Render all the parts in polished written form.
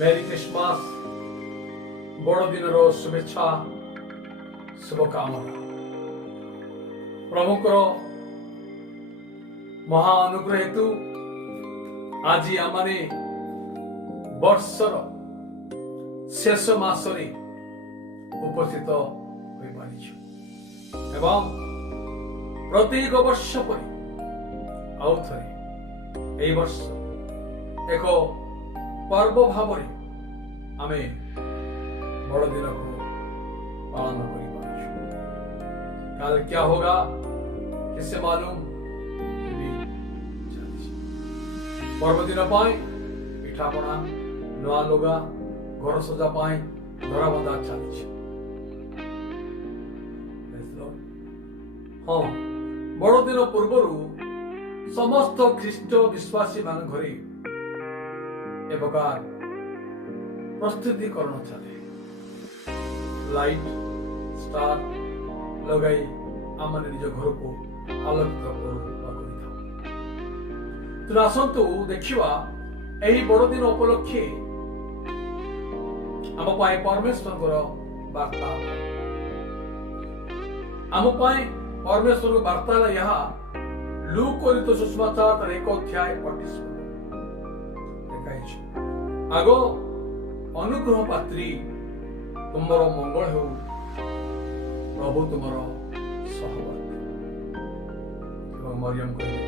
मेरी क्रिसमस बड़दिन शुभेच्छा शुभकामना प्रभुकर महा अनुग्रह हेतु आज आमने वर्षर शेष मासरे उपस्थित हो पारिछु एवं प्रत्येक वर्ष पर आउ थरे एई वर्ष एक पर्व भाव आमे बड़दिन को पालन कर कल क्या होगा किससे मालूम। पर्वदिन पिठापणा नुआ लुगा घर सजा धरा बंधा चली हाँ बड़दिन पूर्वर समस्त ख्रीष्ट विश्वासी मान घरे ए प्रकार प्रस्तुतिकरण चले लाइट स्टार लगाई आम निज घर को आलोकित कर आसतु देखा यही बड़दिन उपलक्षे आम परमेश्वर वार्ता आम परमेश्वर वार्ता यहाँ लूक सुषमाचार 1 अध्याय 28 आग अनुग्रह पात्री तुमर मंगल हो प्रभु तुमर सहवर्ती मरियम कहले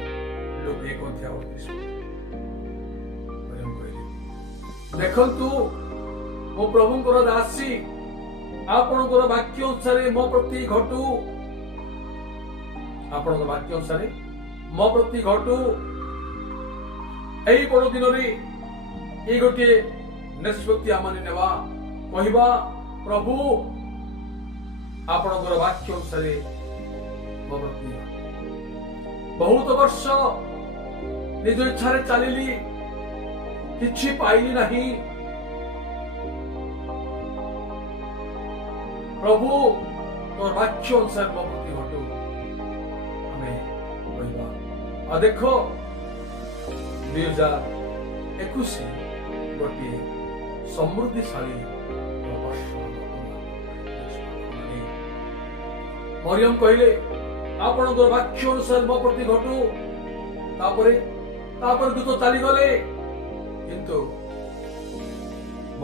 लूक 1 अध्याय 28 मरियम कहले देखंतु मो प्रभुंकर दासी आपणकर वाक्य अनुसार मो प्रति घटू आपणकर वाक्य अनुसार मो प्रति घटू एई बड़ दिन रे ए गोटे निष्पत्ति आमने नेवा कहवा प्रभु आपणकर वाक्य अनुसार मो प्रति बहुत वर्ष निज इच्छा चलिली किछि पाइली नहीं प्रभु तोर वाक्य अनुसार मो प्रति घटू हमें कहवा देखो 2021 गोटे समृद्धिशाली मरियम कहले आपण वाक्य अनुसार मो प्रति घटू दूत चली गले किंतु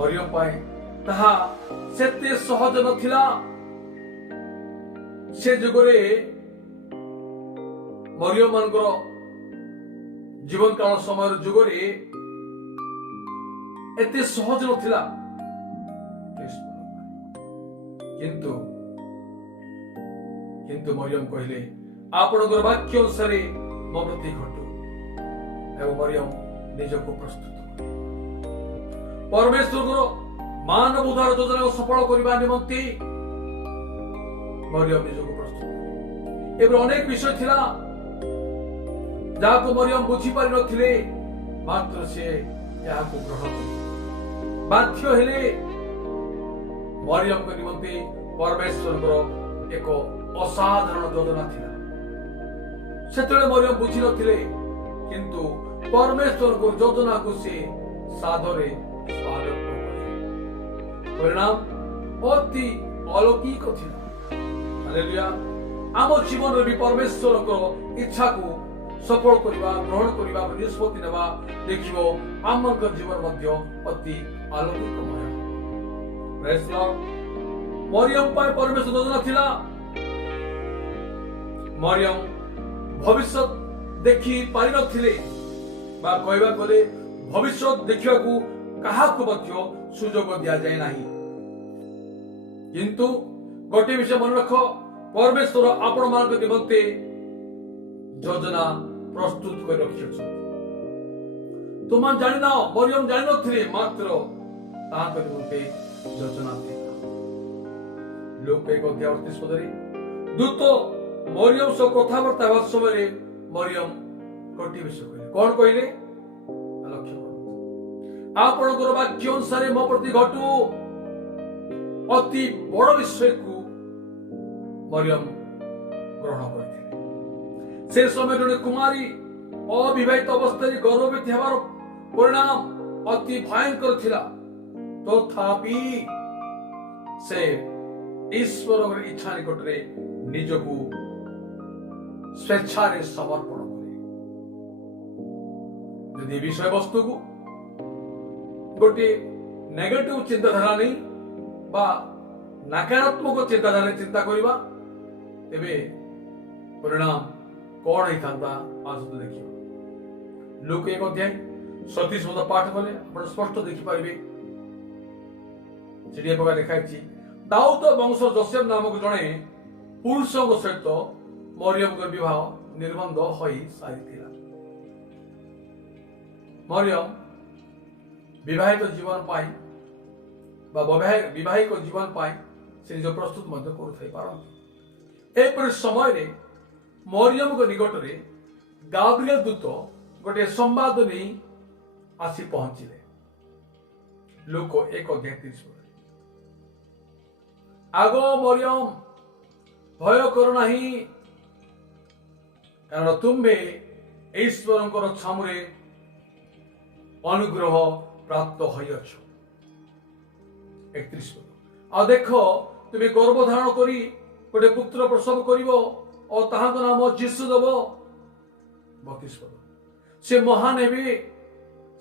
मरियम पाए ताहा सेते सहज नथिला से जुगरे मरियम मानकर जीवन काल समय जुगरे एते सहज नथिला किंतु किंतु मरियम कहले आपणकर वाक्य अनुसार मो प्रति घटू एवं मरियम निजको प्रस्तुत परमेश्वर मानव उद्धार योजना को सफल करने निमंते मरियम निजको प्रस्तुत एवं अनेक विषय थिला जाको मरियम बुझी पारि नथिले मात्र से याको ग्रहण कर बाध्य हेले मरियम को निमंते परमेश्वर एक असाधारण योजना थिला सेतले मरियम बुझी नथिले किंतु परमेश्वर को योजना को से सादरे स्वागत करे परिणाम अति अलौकिक थिला हालेलुया आम जीवन रे भी परमेश्वर को इच्छा को सफल करबा ग्रहण करबा निष्पत्ति नेबा देखिबो आमर जीवन मध्य अति अलौकिकमय प्रेज लॉर्ड मरियम पर परमेश्वर योजना थिला मरियम भविष्य देखि पारि नथिले बा कहबा गले भविष्य देखिबा को काहाकु मध्य सुयोग दिया जाय नाही किंतु गोटे विषय मन रख परमेश्वर आपण मान निमंते योजना प्रस्तुत कर रखियो तुम जानि ना मरियम जानि नथिले मात्र ताहाक निमंते योजना थिला लोक 1 अध्याय 38 पदरे दूत मरियम सो कथाबार्ता हेबा समय मरियम कोटी विषय कहले कोन कहले लक्ष्य कर आपणकर वाक्य अनुसार मो प्रति घटू अति बड़ विषय को मरियम ग्रहण करथिले से समय जने कुमारी अविवाहित अवस्था गर्भवती हेबार परिणाम अति भयंकर थिला तथापि से ईश्वर इच्छा निकट में निजकू स्वेच्छारे समर्पण करे। यदि विषय वस्तु को गोटे नेगेटिव चिंताधारा नहीं बा नकारात्मक चिंताधारा चिंता करवा तेबे परिणाम कौन होता आज देखिए। लूक 1 अध्याय 37 पद पाठ कले आप स्पष्ट देखिपारे। से लिखाई दाऊद वंश जोसेफ नामक जड़े पुरुष सहित मरियम का विवाह निर्बंध हो सारी। मरियम विवाहित जीवन पाई विवाहिक जीवन पाई से निज प्रस्तुत कर समय रे मरियम को निकट में गाब्रिएल दूत गोटे संवाद नहीं आसी पहुंचले। लूक 1 अध्याय 30 आग मरियम भय कर नहीं, कारण तुम्हे ईश्वर छामुरे अनुग्रह प्राप्त होइछ। 31 आ देख तुम्हें गर्भधारण करी गोटे पुत्र प्रसव करिवो और ताहां नाम जीशु देव। 32 से महान हेबे,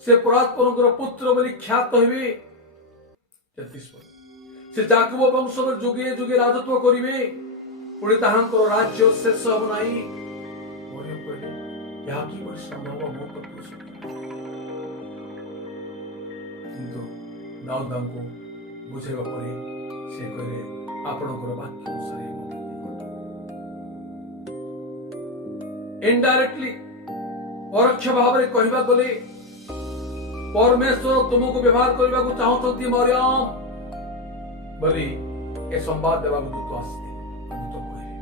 से परात्पर पुत्र बोली ख्यात हेबे। 33 से जाकब वंश जुगे जुगे राजत्व करिवे, पुणी ताहांकर राज्य शेष हो नाही। मरियम कहले या कि बड़ी संभव हो किंतु दाऊद को बुझेबा परे से कहले आपनकर वाक्य अनुसार इनडायरेक्टली परोक्ष भाव में कहबा गले परमेश्वर तुमको व्यवहार करबा को चाहतंती मरियम बोली ए संवाद देवा दूत आसते। दूत कहले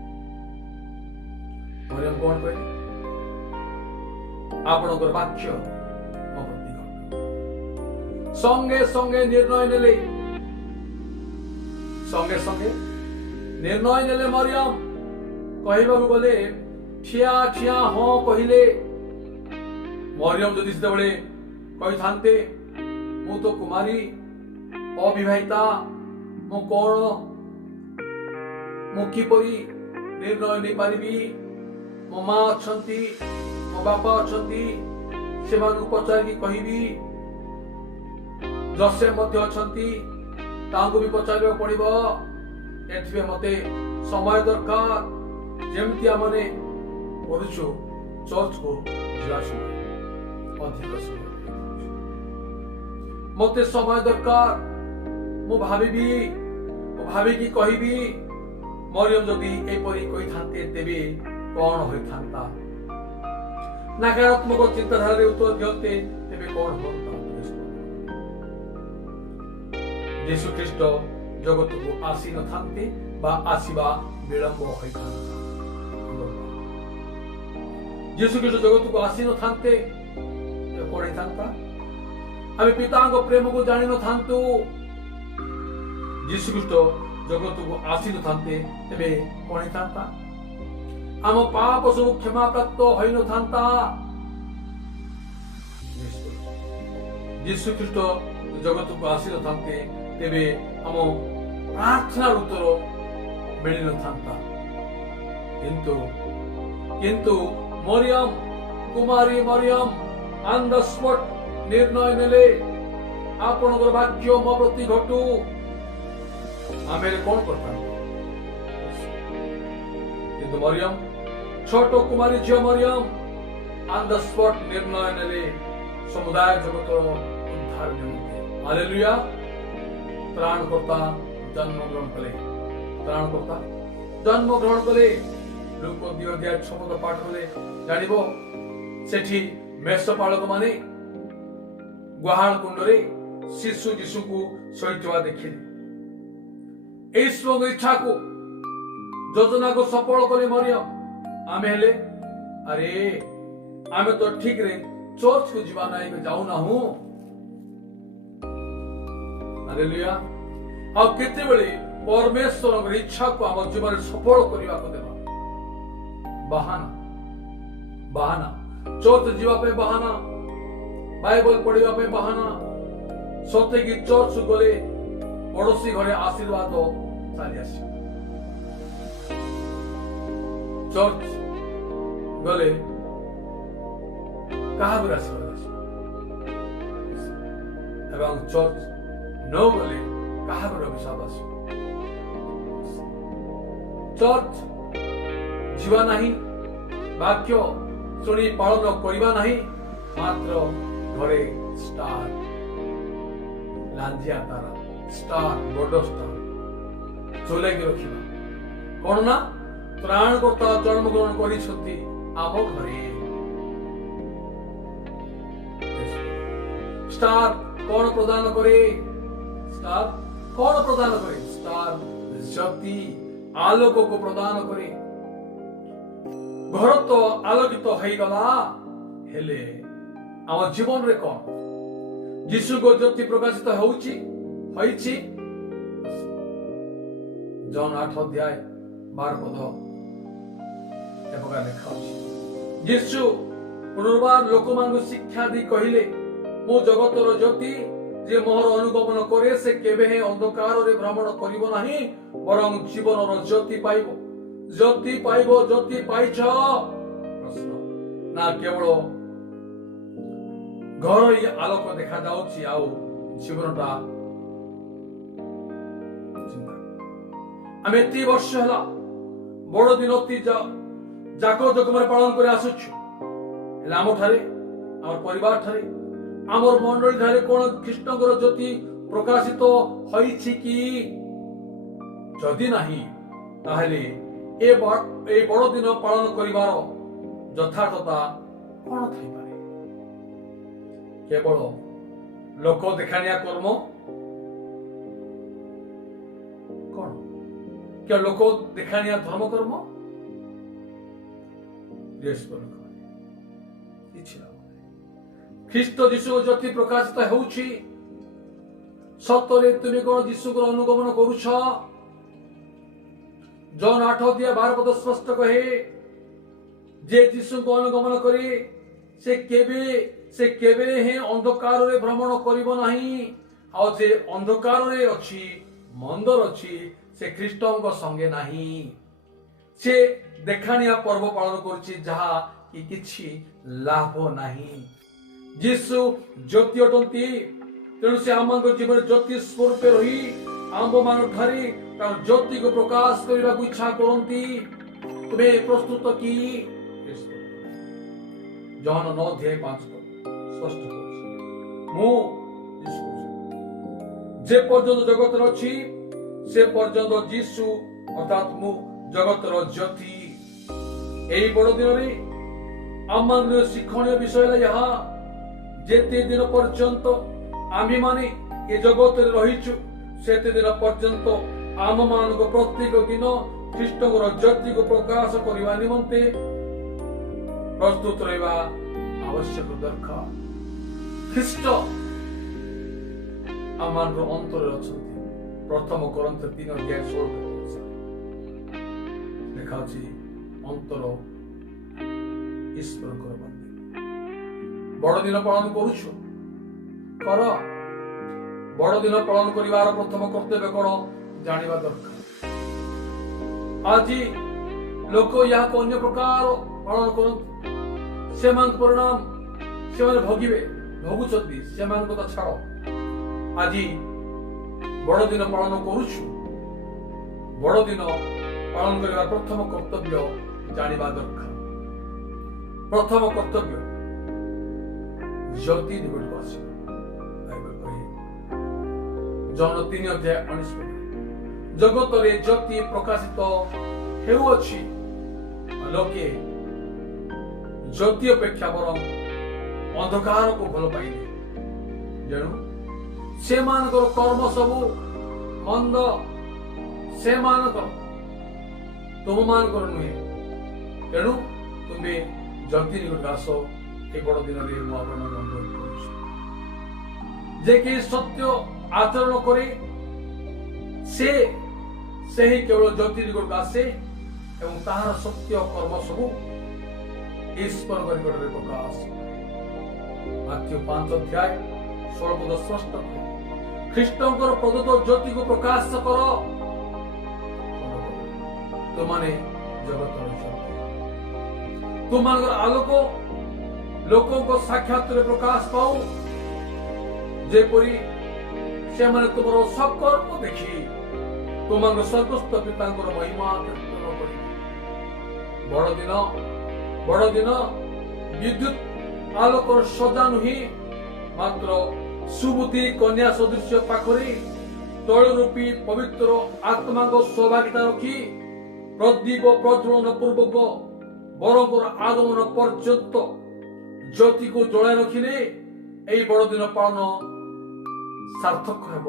मरियम कौन कहले आपनकर वाक्य मो प्रति घट। संगे संगे निर्णय नेले, संगे संगे निर्णय नेले मरियम कहबा गले ठिया ठिया हाँ कहले। मरियम जदि से कही थांते मु तो कुमारी अविवाहिता मु कौन मु किपरि निर्णय नहीं पारिबी। मो माँ अच्छी मो बापा अच्छी से पचारि कहबी। जोसेफ मध्य अच्छी तांको भी पचार पड़ो। एथि मते समय दरकार जेमती आमने करुछु चर्च को जा समय अधिक समय मते समय दरकार मु भाविकी कहबी। मरियम जदि एपरी कही थांते तेबे कौन होई थांता। नकारात्मक चिंताधारा उत्तर दियते तेबे कौन होता। यीशु ख्रीष्ट जगत को आसी न थांते बा आसीबा विलंब होई थांता। यीशु ख्रीष्ट जगत को आसी न थांते कौन थांता। आमे पिता को प्रेम को जानि न थांतु। यीशु ख्रीष्ट जगत को आसी न थांते तेबे कौन थांता। आम पाप सब क्षमा प्राप्त होई न थांता। यीशु ख्रीष्ट जगत को आसी न थांते तेबे आम प्रार्थना उत्तर मिल न थांता। किंतु मरियम कुमारी मरियम ऑन द स्पॉट निर्णय नेले आपनकर वाक्य मो प्रति घटू। आमे कौन करता किंतु मरियम छोट कुमारी झियो मरियम ऑन द स्पॉट निर्णय नेले समुदाय जगत उद्धार निमंते। हालेलुया। त्राणकर्ता जन्म ग्रहण कले। त्राणकर्ता जन्म ग्रहण कले। लूक 2 अध्याय 6 पद पाठ कले जानिबो सेठी मेषपालक माने गुहाल कुंडरे शिशु जीशु को शोइतवा देखिले। ईश्वर इच्छा को योजना को सफल करे मरियम। आमे हेले अरे आमे तो ठीक रे चर्च को जीवा नहीं जाऊ ना हूं। हालेलुया। अब केते बेले परमेश्वर इच्छा को आम जीवन सफल करने को देवा बहाना चर्च जीवा पे बहाना बाइबल पढ़िबा पे बहाना सत्य कि चर्च गले पड़ोशी घरे आशीर्वाद चली आस चर्च गले क्या आशीर्वाद आस चर्च न गले क्या अभिशाप आस चर्च जीवा नहीं वाक्य शुणी पालन करवा नहीं मात्र घरे स्टार लांझिया तारा स्टार बड़ स्टार चलैक रखा कौन ना त्राणकर्ता जन्मग्रहण कर आम घरे स्टार कौन प्रदान करे स्टार कौन प्रदान करे स्टार ज्योति आलोक को प्रदान करे घर तो आलोकित हो गला हेले आम जीवन रे कौन यीशु को ज्योति प्रकाशित होउची होइची जॉन 8 अध्याय 12 पद ए प्रकार लिखा अछि यीशु पुनर्बार लोक मान शिक्षा दी कहिले मो जगतर ज्योति जे मोहर अनुगमन करे से केबे हे अंधकार रे भ्रमण करिवो नाही बरं जीवन रो ज्योति पाइबो ज्योति पाइछ प्रश्न ना केवल घर ही आलोक देखा जाउछि आउ जीवनटा आमे 3 वर्ष हला बड़ दिन अति जाको जगमरे पालन करे आसुछु हेला आम ठारे आम परिवार ठारे आमर मंडली ठारे कोन कृष्णकर ज्योति प्रकाशित होइछि कि जदि नाही ताहले ए बड़ दिन पालन करिवार यथार्थता कोन थई पारे केवल लोक देखानिया कर्म कौन क्या लोक देखानिया धर्म कर्म ख्रीष्ट जीशु ज्योति प्रकाशित होउछि सतरे तुमे कोन जीशु को अनुगमन करूछ जॉन 8 अध्याय 12 पद स्पष्ट कहे जे जीशु को अनुगमन करे से केबे हे अंधकार रे भ्रमण करिवो नाही आ जे अंधकार रे अछि मंदर अछि से ख्रीष्टଙ୍କ संगे नाही से देखानिया पर्व पालन करछि जहा कि किछि लाभ नाही यीशु ज्योति अटंती तेणु से आमको जीवन ज्योति स्वरूप रही आंब मान ठारे तार ज्योति को प्रकाश करने को इच्छा करती तुम्हें प्रस्तुत की जॉन 9 अध्याय 5 स्पष्ट मु जे पर्यंत जगत अच्छी से पर्यंत जीशु अर्थात मु जगत ज्योति यही बड़ दिन आम शिक्षणीय विषय यहाँ जेते दिन पर्यंत आम्ही माने ये जगत रहीचु सेते दिन पर्यंत आम मान प्रत्येक दिन ख्रीष्ट ज्योति को प्रकाश करने निमंते प्रस्तुत रहा आवश्यक दरकार ख्रीष्ट आम अंतर अच्छा प्रथम कोरिन्थ 3 अध्याय 16 देखा अंतर ईश्वर मंदिर बड़ दिन पालन करुछु कर बड़ दिन पालन करिवार प्रथम कर्तव्य कौन जानिबा दरकार आज लोक या अन्य प्रकार पालन कर से परिणाम से भोगिबे भोगुचंती से तो छाड़ आज बड़ दिन पालन करुछु बड़ दिन पालन करिवार प्रथम कर्तव्य जानिबा दरकार प्रथम कर्तव्य ज्योति निकट आस जॉन 3 अध्याय 19 जगत रे ज्योति प्रकाशित हेउछि लोके ज्योति अपेक्षा बरं अंधकार को भल पाइले जेणु से मानकर कर्म सबु मंद से मानकर तुम मानकर नुहे तेणु तुम्हें ज्योति निकट आस ए बड़ दिन जे कि सत्य आचरण करे से ही केवल ज्योति निकट आसे एवं ताहार सत्य कर्म सबु ईश्वर निकट प्रकाश माथ्यू 5 अध्याय 16 पद स्पष्ट ଖ୍ରୀଷ୍ଟଙ୍କର ପ୍ରଦତ୍ତ ଜ୍ୟୋତିକୁ ପ୍ରକାଶ କର। ତୁମମାନେ ଜଗତର ଜ୍ୟୋତି। ତୁମମାନଙ୍କର ଆଲୋକ ଲୋକଙ୍କ ସାକ୍ଷାତରେ ପ୍ରକାଶ ପାଉ, ଯେପରି ସେମାନେ ତୁମର ସକର୍ମ ଦେଖି ତୁମଙ୍କର ସ୍ୱର୍ଗସ୍ଥ ପିତାଙ୍କର ମହିମା କୀର୍ତ୍ତନ କରିବେ। ବଡ଼ ଦିନ ବିଦ୍ୟୁତ ଆଲୋକର ସଜା ନୁହେଁ, ମାତ୍ର ସୁବୁଦ୍ଧି କନ୍ୟା ସଦୃଶ୍ୟ ପାଖରେ ତୈଳରୂପୀ ପବିତ୍ର ଆତ୍ମାଙ୍କ ସହଭାଗିତା ରଖି ପ୍ରଦୀପ ପ୍ରଜ୍ୱଳନ ପୂର୍ବକ ବରଙ୍କର ଆଗମନ ପର୍ଯ୍ୟନ୍ତ ଜ୍ୟୋତିକୁ ଜଳାଇ ରଖିଲେ ଏହି ବଡ଼ଦିନ ପାଳନ ସାର୍ଥକ ହେବ।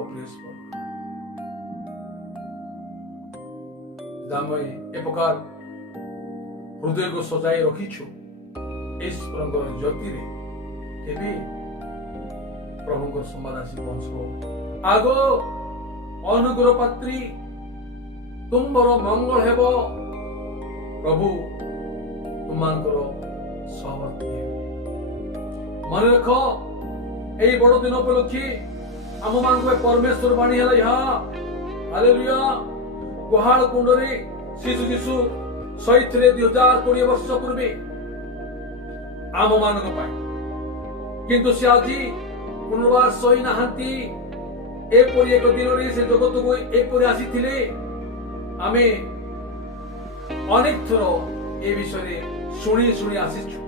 ଆମେ ଏ ପ୍ରକାର ହୃଦୟକୁ ସଜାଇ ରଖିଛୁ ଈଶ୍ୱରଙ୍କର ଜ୍ୟୋତିରେ, କେବେ ପ୍ରଭୁଙ୍କର ସମ୍ବାଦ ଆସି ପହଞ୍ଚିବ। ଆଗ ଅନୁଗ୍ରହ ପାତ୍ରୀ, ତୁମର ମଙ୍ଗଳ ହେବ, ପ୍ରଭୁ ତୁମମାନଙ୍କର ସହବର୍ତ୍ତୀ ହେବେ। ମନେ ରଖ, ଏହି ବଡ଼ ଦିନ ଉପଲକ୍ଷେ ଆମମାନଙ୍କୁ ପରମେଶ୍ୱର ବାଣୀ ହେଲା ଏହା, ହାଲେଲୁୟା। ଗୁହାଳ କୁଣ୍ଡରେ ଶିଶୁ ଯୀଶୁ ଶୋଇଥିଲେ 2020 ବର୍ଷ ପୂର୍ବେ ଆମମାନଙ୍କ ପାଇଁ, କିନ୍ତୁ ସେ ଆଜି ପୁନର୍ବାର ଶୋଇନାହାନ୍ତି। ଏପରି ଏକ ଦିନରେ ସେ ଜଗତକୁ ଏପରି ଆସିଥିଲେ। ଆମେ ଅନେକ ଥର ଏ ବିଷୟରେ ଶୁଣି ଆସିଛୁ।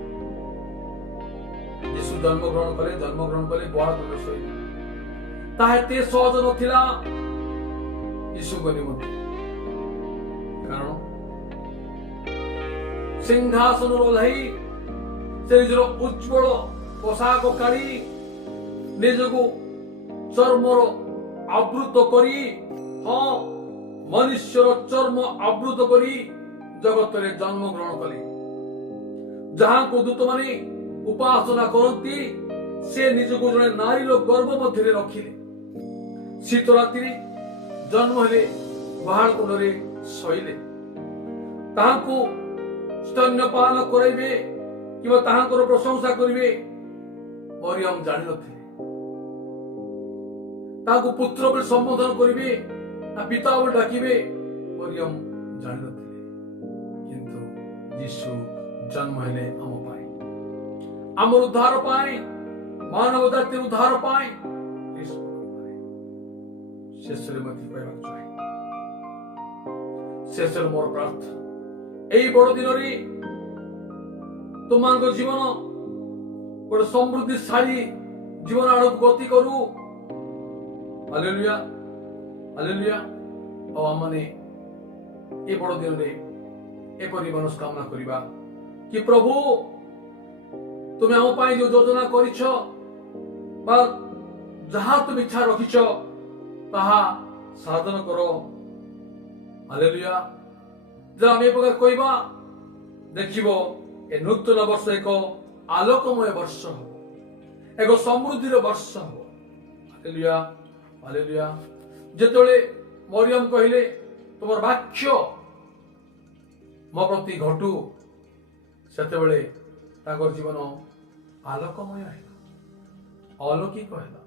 ଯୀଶୁ ଜନ୍ମଗ୍ରହଣ କଲେ ଗୁହାଳ କୁଣ୍ଡରେ ଶୋଇଲେ। ତାହା ଏତେ ସହଜ ନଥିଲା ଯୀଶୁଙ୍କ ନିମନ୍ତେ, କାରଣ ସିଂହାସନରୁ ଓହ୍ଲାଇ ସେ ନିଜର ଉଜ୍ଜ୍ୱଳ ପୋଷାକ କାଢି ନିଜକୁ ଚର୍ମର ଆବୃତ କରି, ମନୁଷ୍ୟର ଚର୍ମ ଆବୃତ କରି ଜଗତରେ ଜନ୍ମଗ୍ରହଣ କଲେ। ଯାହାଙ୍କୁ ଦୂତମାନେ ଉପାସନା କରନ୍ତି, ସେ ନିଜକୁ ଜଣେ ନାରୀର ଗର୍ଭ ମଧ୍ୟରେ ରଖିଲେ। ଶୀତ ରାତିରେ ଜନ୍ମ ହେଲେ, ଗୁହାଳ କୁଣ୍ଡରେ ଶୋଇଲେ। ତାହାଙ୍କୁ ସ୍ତନ୍ୟପାନ କରାଇବେ କିମ୍ବା ତାହାଙ୍କର ପ୍ରଶଂସା କରିବେ ମରିୟମ ଜାଣିନଥିଲେ। ତାହାକୁ ପୁତ୍ର ବୋଲି ସମ୍ବୋଧନ କରିବେ ନା ପିତା ବୋଲି ଡାକିବେ ମରିୟମ ଜାଣିନଥିଲେ। କିନ୍ତୁ ଯୀଶୁ ଜନ୍ମ ହେଲେ ଆମ ପାଇଁ, ଆମର ଉଦ୍ଧାର ପାଇଁ, ମାନବ ଜାତିର ଉଦ୍ଧାର ପାଇଁ। ଶେଷରେ ମଧ୍ୟ କହିବାକୁ ଚାହେଁ, ଶେଷରେ ମୋର ପ୍ରାର୍ଥନା, ଏହି ବଡ଼ ଦିନରେ ତୁମମାନଙ୍କ ଜୀବନ ଗୋଟେ ସମୃଦ୍ଧିଶାଳୀ ଜୀବନ ଆଡ଼କୁ ଗତି କରୁ। Hallelujah, hallelujah. ଆଉ ଆମମାନେ ଏ ବଡ଼ ଦିନରେ ଏପରି ମନସ୍କାମନା କରିବା କି ପ୍ରଭୁ, ତୁମେ ଆମ ପାଇଁ ଯୋଉ ଯୋଜନା କରିଛ ବା ଯାହା ତୁମେ ଇଚ୍ଛା ରଖିଛ ତାହା ସାଧନ କର। ହାଲେଲୁୟା। ଯଦି ଆମେ ଏ ପ୍ରକାର କହିବା, ଦେଖିବ ଏ ନୂତନ ବର୍ଷ ଏକ ଆଲୋକମୟ ବର୍ଷ ହେବ, ଏକ ସମୃଦ୍ଧିର ବର୍ଷ ହେବ। Hallelujah, hallelujah. ଯେତେବେଳେ ମରିୟମ କହିଲେ ତୁମର ବାକ୍ୟ ମୋ ପ୍ରତି ଘଟୁ, ସେତେବେଳେ ତାଙ୍କର ଜୀବନ ଆଲୋକମୟ ହେଲା, ଅଲୌକିକ ହେଲା।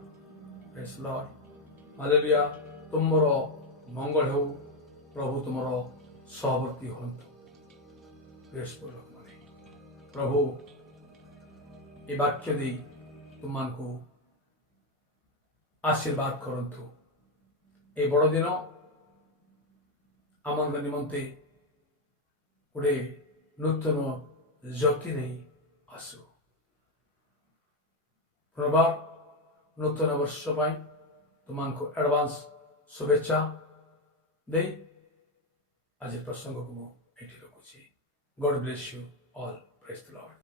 ପ୍ରେଜ୍ ଲର୍ଡ, ହାଲେଲୁୟା। ତୁମର ମଙ୍ଗଳ ହେଉ, ପ୍ରଭୁ ତୁମର ସହବର୍ତ୍ତୀ ହୁଅନ୍ତୁ। ପ୍ରଭୁ ଏ ବାକ୍ୟ ଦେଇ ତୁମମାନଙ୍କୁ ଆଶୀର୍ବାଦ କରନ୍ତୁ। ଏ ବଡ଼ ଦିନ ଆମଙ୍କ ନିମନ୍ତେ ଗୋଟେ ନୂତନ ଜ୍ୟୋତି ନେଇ ଆସୁ। ପୁନର୍ବାର ନୂତନ ବର୍ଷ ପାଇଁ ତୁମମାନଙ୍କୁ ଆଡଭାନ୍ସ शुभेच्छा दे आज प्रसंग को एठी रखुछि। God bless you all, praise the Lord.